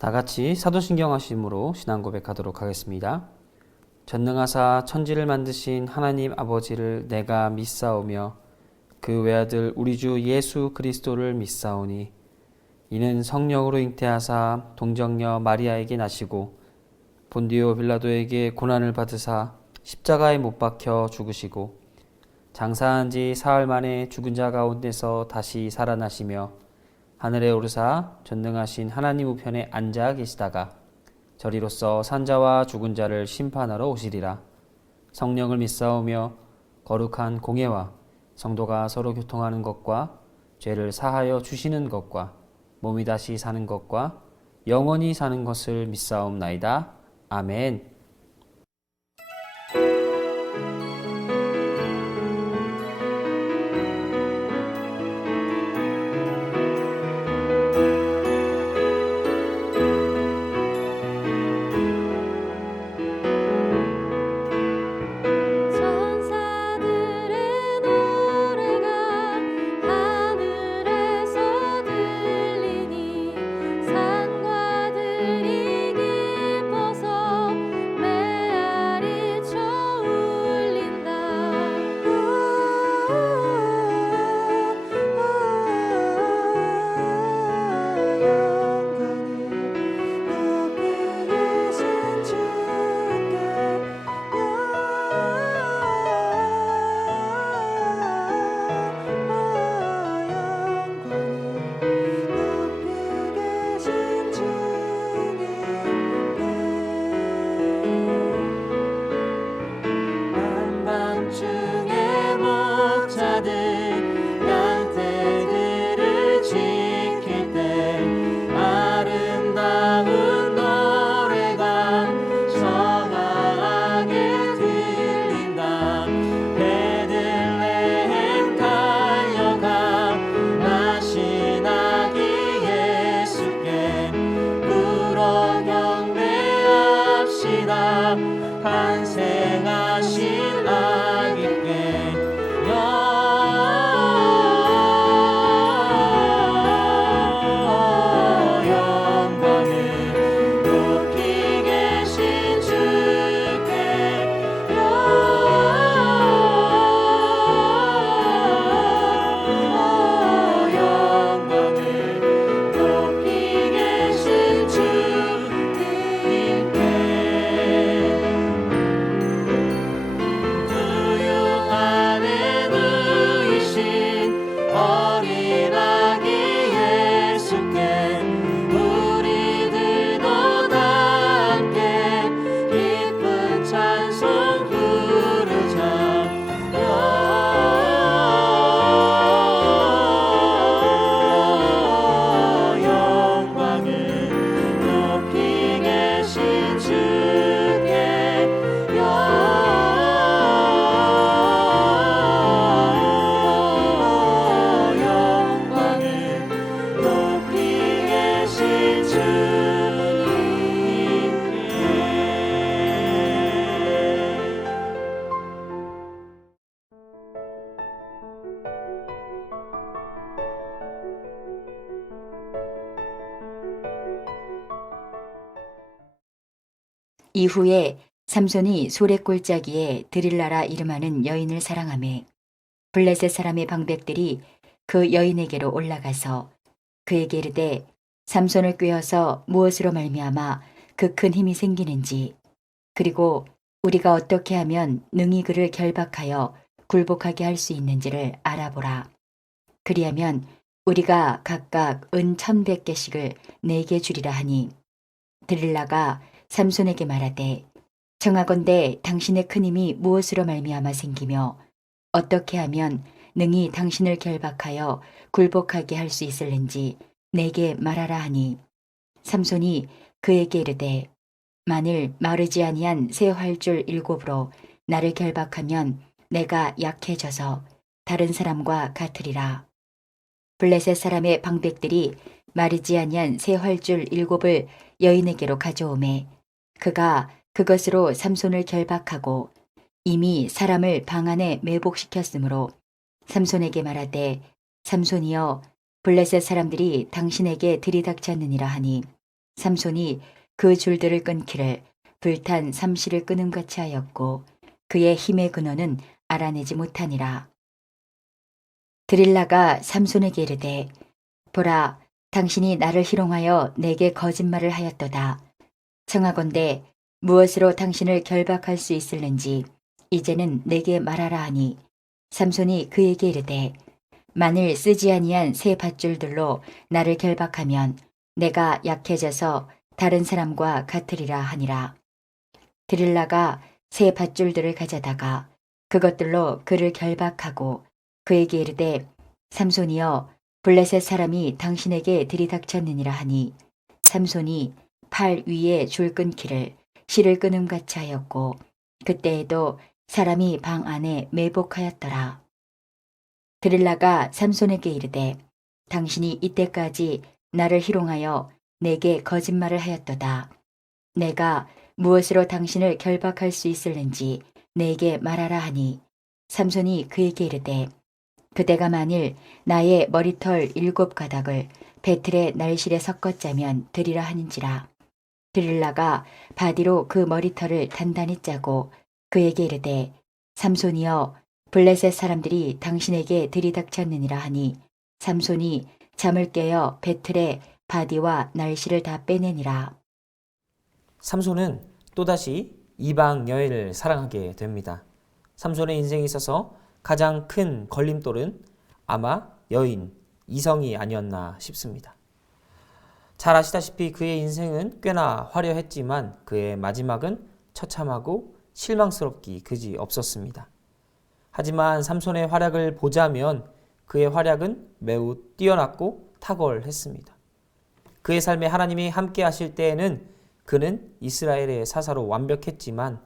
다 같이 사도신경 하심으로 신앙 고백하도록 하겠습니다. 전능하사 천지를 만드신 하나님 아버지를 내가 믿사오며 그 외아들 우리 주 예수 그리스도를 믿사오니 이는 성령으로 잉태하사 동정녀 마리아에게 나시고 본디오 빌라도에게 고난을 받으사 십자가에 못 박혀 죽으시고 장사한 지 사흘 만에 죽은 자 가운데서 다시 살아나시며 하늘에 오르사 전능하신 하나님 우편에 앉아 계시다가 저리로서 산자와 죽은 자를 심판하러 오시리라. 성령을 믿사오며 거룩한 공예와 성도가 서로 교통하는 것과 죄를 사하여 주시는 것과 몸이 다시 사는 것과 영원히 사는 것을 믿사옵나이다. 아멘. 탄생하신 아기께 영광을 높이 계신 주께 영광을 높이 계신 주님께 어린 아기 예수께 우리들도 다 함께 기쁜 찬송 부르자. 영광을 높이 계신 주께 이후에 삼손이 소래골짜기에 드릴라라 이름하는 여인을 사랑하매 블레셋 사람의 방백들이 그 여인에게로 올라가서 그에게 이르되 삼손을 꾀어서 무엇으로 말미암아 그 큰 힘이 생기는지 그리고 우리가 어떻게 하면 능히 그를 결박하여 굴복하게 할 수 있는지를 알아보라. 그리하면 우리가 각각 은 1,100개씩을 내게 주리라 하니 드릴라가 삼손에게 말하되 청하건대 당신의 큰 힘이 무엇으로 말미암아 생기며 어떻게 하면 능히 당신을 결박하여 굴복하게 할 수 있을는지 내게 말하라 하니 삼손이 그에게 이르되 만일 마르지 아니한 새 활줄 7으로 나를 결박하면 내가 약해져서 다른 사람과 같으리라. 블레셋 사람의 방백들이 마르지 아니한 새 활줄 7을 여인에게로 가져오매 그가 그것으로 삼손을 결박하고 이미 사람을 방 안에 매복시켰으므로 삼손에게 말하되 삼손이여 블레셋 사람들이 당신에게 들이닥쳤느니라 하니 삼손이 그 줄들을 끊기를 불탄 삼시를 끊음같이 하였고 그의 힘의 근원은 알아내지 못하니라. 드릴라가 삼손에게 이르되 보라 당신이 나를 희롱하여 내게 거짓말을 하였도다. 청하건대 무엇으로 당신을 결박할 수 있을는지 이제는 내게 말하라 하니 삼손이 그에게 이르되 만일 쓰지 아니한 새 밧줄들로 나를 결박하면 내가 약해져서 다른 사람과 같으리라 하니라. 드릴라가 새 밧줄들을 가져다가 그것들로 그를 결박하고 그에게 이르되 삼손이여 블레셋 사람이 당신에게 들이닥쳤느니라 하니 삼손이 팔 위에 줄 끊기를 실을 끊음같이 하였고 그때에도 사람이 방 안에 매복하였더라. 드릴라가 삼손에게 이르되 당신이 이때까지 나를 희롱하여 내게 거짓말을 하였도다. 내가 무엇으로 당신을 결박할 수 있을는지 내게 말하라 하니 삼손이 그에게 이르되 그대가 만일 나의 머리털 7가닥을 배틀의 날실에 섞어 짜면 드리라 하는지라. 드릴라가 바디로 그 머리털을 단단히 짜고 그에게 이르되 삼손이여 블레셋 사람들이 당신에게 들이닥쳤느니라 하니 삼손이 잠을 깨어 배틀의 바디와 날실을 다 빼내니라. 삼손은 또다시 이방 여인을 사랑하게 됩니다. 삼손의 인생에 있어서 가장 큰 걸림돌은 아마 여인, 이성이 아니었나 싶습니다. 잘 아시다시피 그의 인생은 꽤나 화려했지만 그의 마지막은 처참하고 실망스럽기 그지 없었습니다. 하지만 삼손의 활약을 보자면 그의 활약은 매우 뛰어났고 탁월했습니다. 그의 삶에 하나님이 함께 하실 때에는 그는 이스라엘의 사사로 완벽했지만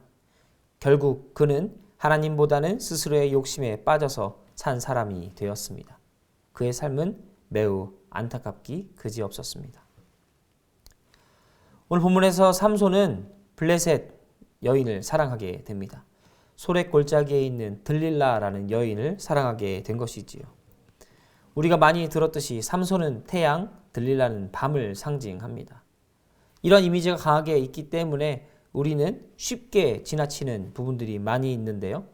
결국 그는 하나님보다는 스스로의 욕심에 빠져서 산 사람이 되었습니다. 그의 삶은 매우 안타깝기 그지 없었습니다. 오늘 본문에서 삼손은 블레셋 여인을 사랑하게 됩니다. 소래 골짜기에 있는 들릴라라는 여인을 사랑하게 된 것이지요. 우리가 많이 들었듯이 삼손은 태양, 들릴라는 밤을 상징합니다. 이런 이미지가 강하게 있기 때문에 우리는 쉽게 지나치는 부분들이 많이 있는데요.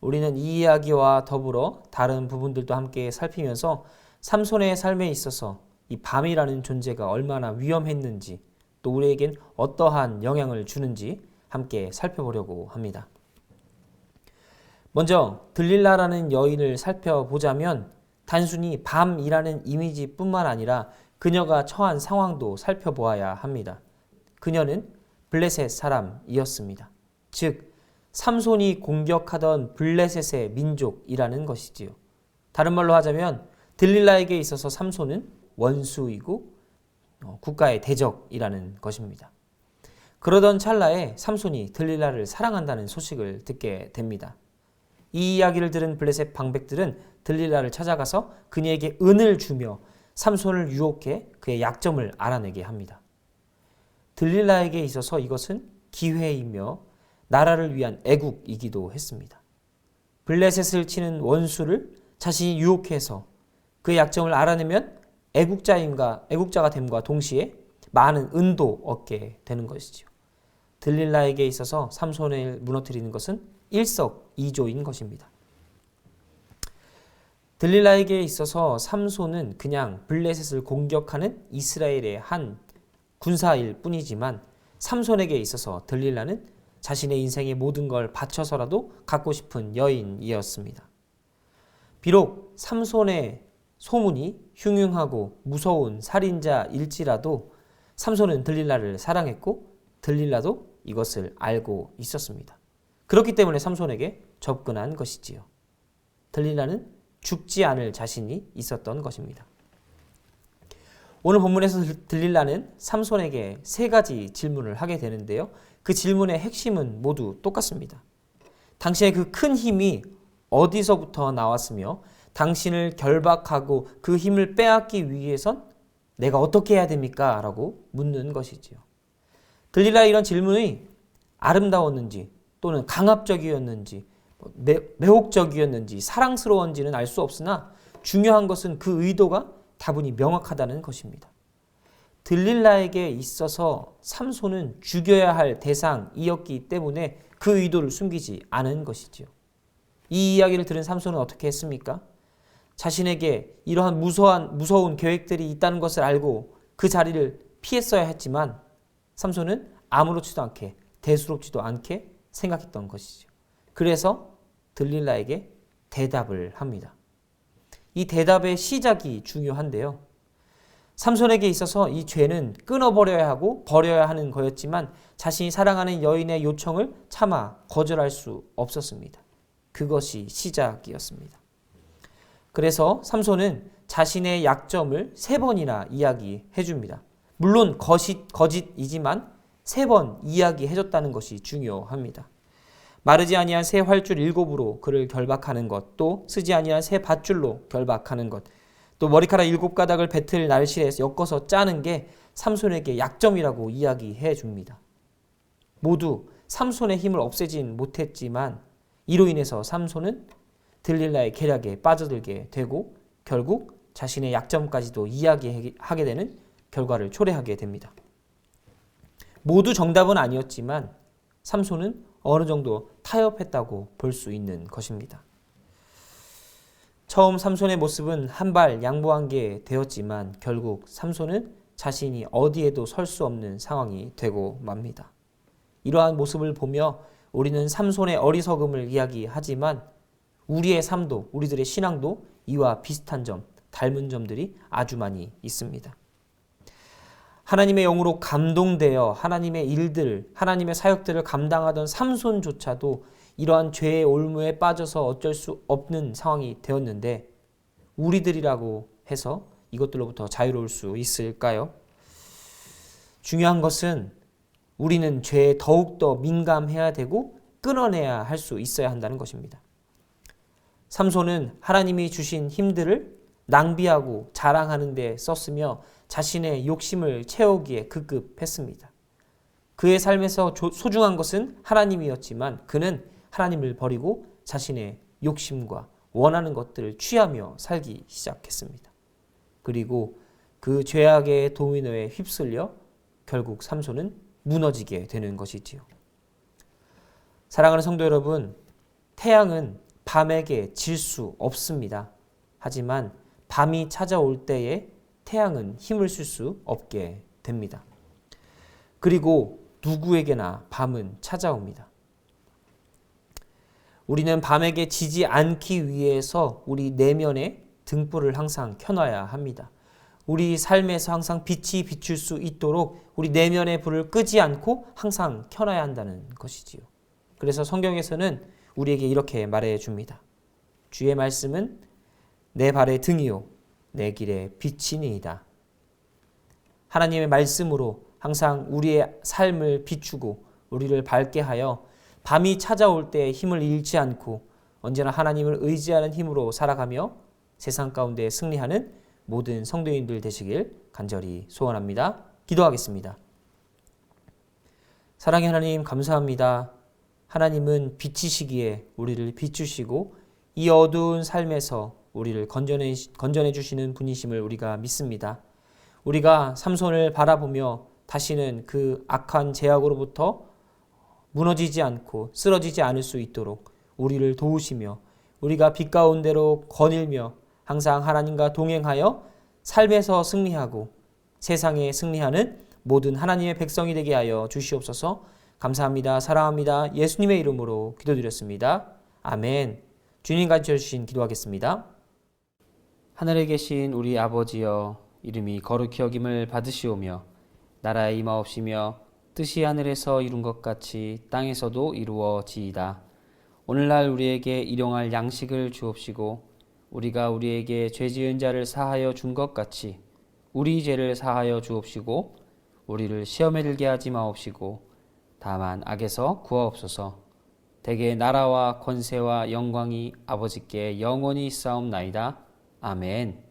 우리는 이 이야기와 더불어 다른 부분들도 함께 살피면서 삼손의 삶에 있어서 이 밤이라는 존재가 얼마나 위험했는지 또 우리에겐 어떠한 영향을 주는지 함께 살펴보려고 합니다. 먼저 들릴라라는 여인을 살펴보자면 단순히 밤이라는 이미지뿐만 아니라 그녀가 처한 상황도 살펴보아야 합니다. 그녀는 블레셋 사람이었습니다. 즉 삼손이 공격하던 블레셋의 민족이라는 것이지요. 다른 말로 하자면 들릴라에게 있어서 삼손은 원수이고 국가의 대적이라는 것입니다. 그러던 찰나에 삼손이 들릴라를 사랑한다는 소식을 듣게 됩니다. 이 이야기를 들은 블레셋 방백들은 들릴라를 찾아가서 그녀에게 은을 주며 삼손을 유혹해 그의 약점을 알아내게 합니다. 들릴라에게 있어서 이것은 기회이며 나라를 위한 애국이기도 했습니다. 블레셋을 치는 원수를 자신이 유혹해서 그의 약점을 알아내면 애국자가 됨과 동시에 많은 은도 얻게 되는 것이지요. 들릴라에게 있어서 삼손을 무너뜨리는 것은 일석이조인 것입니다. 들릴라에게 있어서 삼손은 그냥 블레셋을 공격하는 이스라엘의 한 군사일 뿐이지만 삼손에게 있어서 들릴라는 자신의 인생의 모든 걸 바쳐서라도 갖고 싶은 여인이었습니다. 비록 삼손의 소문이 흉흉하고 무서운 살인자일지라도 삼손은 들릴라를 사랑했고 들릴라도 이것을 알고 있었습니다. 그렇기 때문에 삼손에게 접근한 것이지요. 들릴라는 죽지 않을 자신이 있었던 것입니다. 오늘 본문에서 들릴라는 삼손에게 3가지 질문을 하게 되는데요. 그 질문의 핵심은 모두 똑같습니다. 당신의 그 큰 힘이 어디서부터 나왔으며 당신을 결박하고 그 힘을 빼앗기 위해선 내가 어떻게 해야 됩니까? 라고 묻는 것이지요. 들릴라의 이런 질문이 아름다웠는지 또는 강압적이었는지 매혹적이었는지 사랑스러웠는지는 알 수 없으나 중요한 것은 그 의도가 다분히 명확하다는 것입니다. 들릴라에게 있어서 삼손은 죽여야 할 대상이었기 때문에 그 의도를 숨기지 않은 것이지요. 이 이야기를 들은 삼손은 어떻게 했습니까? 자신에게 이러한 무서운 계획들이 있다는 것을 알고 그 자리를 피했어야 했지만 삼손은 아무렇지도 않게 대수롭지도 않게 생각했던 것이죠. 그래서 들릴라에게 대답을 합니다. 이 대답의 시작이 중요한데요. 삼손에게 있어서 이 죄는 끊어버려야 하고 버려야 하는 거였지만 자신이 사랑하는 여인의 요청을 차마 거절할 수 없었습니다. 그것이 시작이었습니다. 그래서 삼손은 자신의 약점을 3번이나 이야기해 줍니다. 물론 거짓이지만 3번 이야기해줬다는 것이 중요합니다. 마르지 아니한 새 활줄 7으로 그를 결박하는 것, 또 쓰지 아니한 새 밧줄로 결박하는 것, 또 머리카락 7가닥을 배틀 날실에 엮어서 짜는 게 삼손에게 약점이라고 이야기해 줍니다. 모두 삼손의 힘을 없애진 못했지만 이로 인해서 삼손은 들릴라의 계략에 빠져들게 되고 결국 자신의 약점까지도 이야기하게 되는 결과를 초래하게 됩니다. 모두 정답은 아니었지만 삼손은 어느 정도 타협했다고 볼 수 있는 것입니다. 처음 삼손의 모습은 한 발 양보한 게 되었지만 결국 삼손은 자신이 어디에도 설 수 없는 상황이 되고 맙니다. 이러한 모습을 보며 우리는 삼손의 어리석음을 이야기하지만 우리의 삶도, 우리들의 신앙도 이와 비슷한 점, 닮은 점들이 아주 많이 있습니다. 하나님의 영으로 감동되어 하나님의 일들, 하나님의 사역들을 감당하던 삼손조차도 이러한 죄의 올무에 빠져서 어쩔 수 없는 상황이 되었는데 우리들이라고 해서 이것들로부터 자유로울 수 있을까요? 중요한 것은 우리는 죄에 더욱더 민감해야 되고 끊어내야 할 수 있어야 한다는 것입니다. 삼손은 하나님이 주신 힘들을 낭비하고 자랑하는 데 썼으며 자신의 욕심을 채우기에 급급했습니다. 그의 삶에서 소중한 것은 하나님이었지만 그는 하나님을 버리고 자신의 욕심과 원하는 것들을 취하며 살기 시작했습니다. 그리고 그 죄악의 도미노에 휩쓸려 결국 삼손은 무너지게 되는 것이지요. 사랑하는 성도 여러분, 태양은 밤에게 질 수 없습니다. 하지만 밤이 찾아올 때에 태양은 힘을 쓸 수 없게 됩니다. 그리고 누구에게나 밤은 찾아옵니다. 우리는 밤에게 지지 않기 위해서 우리 내면에 등불을 항상 켜놔야 합니다. 우리 삶에서 항상 빛이 비출 수 있도록 우리 내면의 불을 끄지 않고 항상 켜놔야 한다는 것이지요. 그래서 성경에서는 우리에게 이렇게 말해 줍니다. 주의 말씀은 내 발의 등이요 내 길의 빛이니이다. 하나님의 말씀으로 항상 우리의 삶을 비추고 우리를 밝게 하여 밤이 찾아올 때 힘을 잃지 않고 언제나 하나님을 의지하는 힘으로 살아가며 세상 가운데 승리하는 모든 성도인들 되시길 간절히 소원합니다. 기도하겠습니다. 사랑의 하나님 감사합니다. 하나님은 빛이시기에 우리를 비추시고 이 어두운 삶에서 우리를 건져내 주시는 분이심을 우리가 믿습니다. 우리가 삼손을 바라보며 다시는 그 악한 죄악으로부터 무너지지 않고 쓰러지지 않을 수 있도록 우리를 도우시며 우리가 빛 가운데로 거닐며 항상 하나님과 동행하여 삶에서 승리하고 세상에 승리하는 모든 하나님의 백성이 되게 하여 주시옵소서. 감사합니다. 사랑합니다. 예수님의 이름으로 기도드렸습니다. 아멘. 주님 가르쳐주신 기도하겠습니다. 하늘에 계신 우리 아버지여, 이름이 거룩히 여김을 받으시오며 나라에 임하옵시며 뜻이 하늘에서 이룬 것 같이 땅에서도 이루어지이다. 오늘날 우리에게 일용할 양식을 주옵시고 우리가 우리에게 죄 지은 자를 사하여 준 것 같이 우리 죄를 사하여 주옵시고 우리를 시험에 들게 하지 마옵시고 다만 악에서 구하옵소서. 대개 나라와 권세와 영광이 아버지께 영원히 있사옵나이다. 아멘.